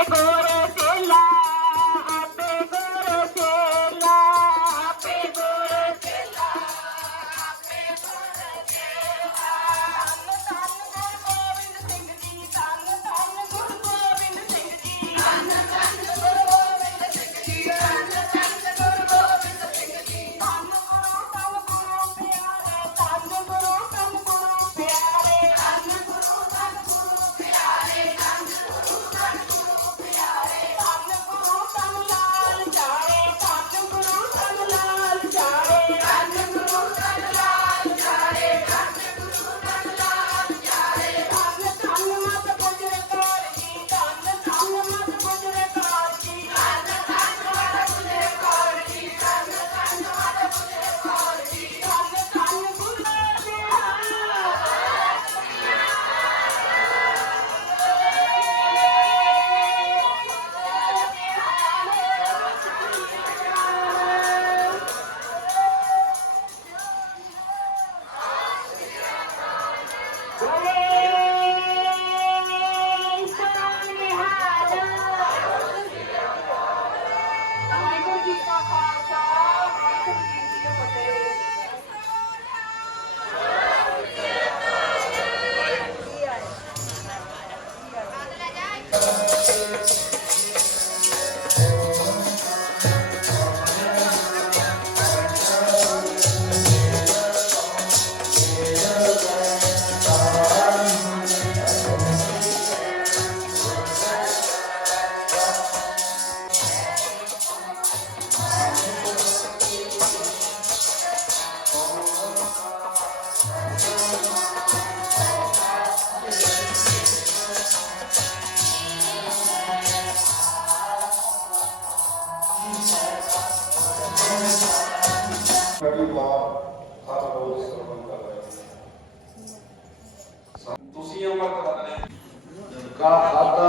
go ਬੜੀ ਵਾਰ ਹਰ ਰੋਜ਼ ਸਰਵਨ ਕਰ ਰਹੇ ਤੁਸੀਂ ਅੰਮ੍ਰਿਤ ਖਾਣਾ ਕਾ ਖਾਦਾ